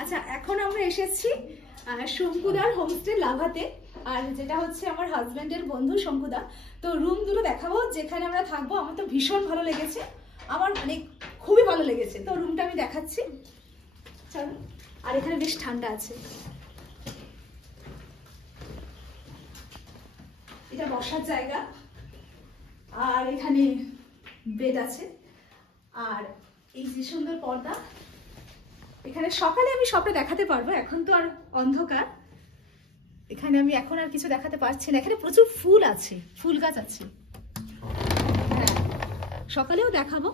আচ্ছা, এখন আমরা এসেছি শঙ্কুদার হোমস্টে লাভাতে, আর যেটা হচ্ছে আমার হাজবেন্ডের বন্ধু শঙ্কুদা। তো রুম দুটো দেখাবো যেখানে আমরা থাকবো। আমার তো ভীষণ ভালো লেগেছে, আমার মানে খুবই ভালো লেগেছে। তো রুমটা আমি দেখাচ্ছি, চলো। আর এখানে বেশ ঠান্ডা আছে, এটা বসার জায়গা, আর এখানে বেড আছে, আর এই যে সুন্দর পর্দা। এখানে সকালে আমি সবটা দেখাতে পারবো, এখন তো আর অন্ধকার। এখানে আমি এখন আর কিছু দেখাতে পারছি না। এখানে প্রচুর ফুল আছে, ফুল গাছ আছে। হ্যাঁ, সকালেও দেখাবো,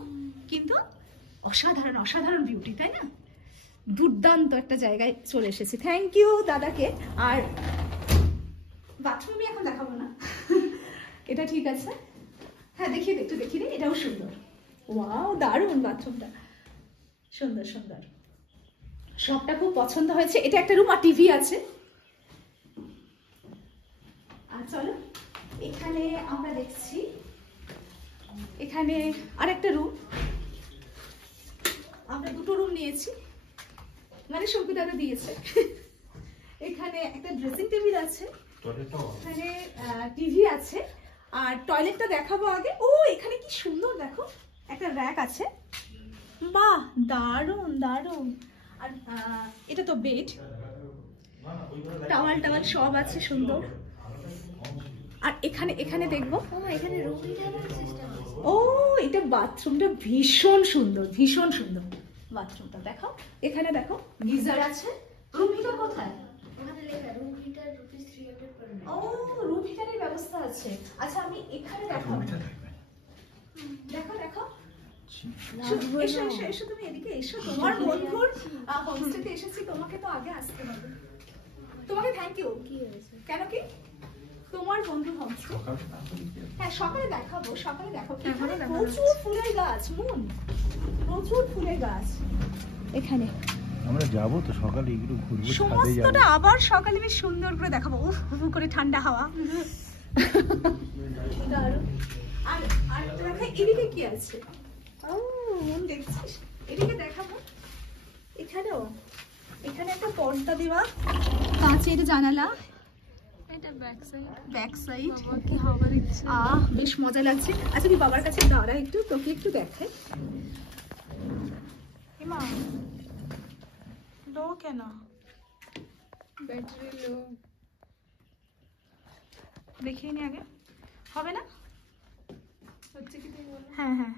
কিন্তু অসাধারণ অসাধারণ বিউটি, তাই না? দুর্দান্ত একটা জায়গায় চলে এসেছি। থ্যাংক ইউ দাদাকে। আর বাথরুম আমি এখন দেখাবো না, এটা ঠিক আছে। হ্যাঁ, দেখিয়ে একটু দেখিয়ে দিই, এটাও সুন্দর। ওয়াও, দারুণ বাথরুমটা, সুন্দর সুন্দর, সবটা খুব পছন্দ হয়েছে। এটা একটা রুম, আর টিভি আছে। আর চলো, এখানে আমরা দেখছি, এখানে আরেকটা রুম। আমরা দুটো রুম নিয়েছি, মানে শঙ্কুদাদা দিয়েছে। এখানে একটা ড্রেসিং টেবিল আছে, এখানে টিভি আছে, আর টয়লেটটা দেখাবো আগে। ও, এখানে কি সুন্দর, দেখো একটা র্যাক আছে, বাহ দারুণ দারুণ। আর এটা তো বেড, টাওয়াল টাওয়াল সব আছে, সুন্দর। আর এখানে এখানে দেখবো, এখানে রুম হিটারের সিস্টেম আছে। ও, এটা বাথরুমটা ভীষণ সুন্দর, ভীষণ সুন্দর বাথরুমটা। দেখো এখানে, দেখো গিজার আছে। রুম হিটার কোথায়? ওখানে লেখা রুম হিটার ₹300 per night। ও, রুম হিটারের ব্যবস্থা আছে। আচ্ছা, আমি এখানে দেখাবো, দেখো দেখো। এসো এসো এসো, তুমি এদিকে এসো। তোমার বন্ধুর হোমস্টেতে এসেছি, তোমাকে তো আগে আসতে হবে। তোমাকে থ্যাংক ইউ। কি হয়েছে? কেন কি? তোমার বন্ধু হোমস্টে। হ্যাঁ, সকালে দেখাবো, সকালে দেখাবো। এখানে প্রচুর ফুলের গাছ, মুন, প্রচুর ফুলের গাছ এখানে। আমরা যাবো তো সকালে, এগুলো ঘুরবো, ছাদে যাবো। সমস্তটা আবার সকালে বেশ সুন্দর করে দেখাবো। উফ, হু করে ঠান্ডা হাওয়া। দারুণ। আর আর দেখো এদিকে কি আছে। ও, মন দেখছিস, এদিকে দেখাবো। এখানেও, এখানে একটা পর্দা দেওয়া, কাঁচের জানালা। এটা ব্যাক সাইড। Back side. বাবা কি হাওয়া দিচ্ছে। বেশ মজা লাগছে। আচ্ছা, তুই বাবার কাছে দাঁড়া একটু, তোকে একটু দেখাই। মা, লো কেন? ব্যাটারি লো। দেখিয়ে নি আগে, হবে না? হচ্ছে কি তুই বল। হ্যাঁ হ্যাঁ,